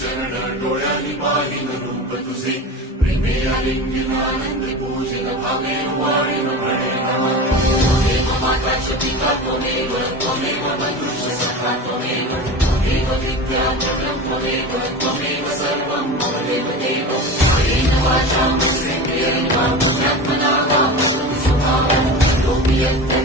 चरण डोळ्यांनी पाहिन रूप तुझे प्रेमे आलिंगन आनंद पूजन भावे वाळीन म्हणे त्वमेव माताच पिता त्वमेव बंधुश्च सखा त्वमेव विद्यापदं त्वमेव सर्वं मम देव कायेन वाचा मनसेन्द्रियैर्वा बुद्ध्यात्मना वा स्वभावं लोपि यत्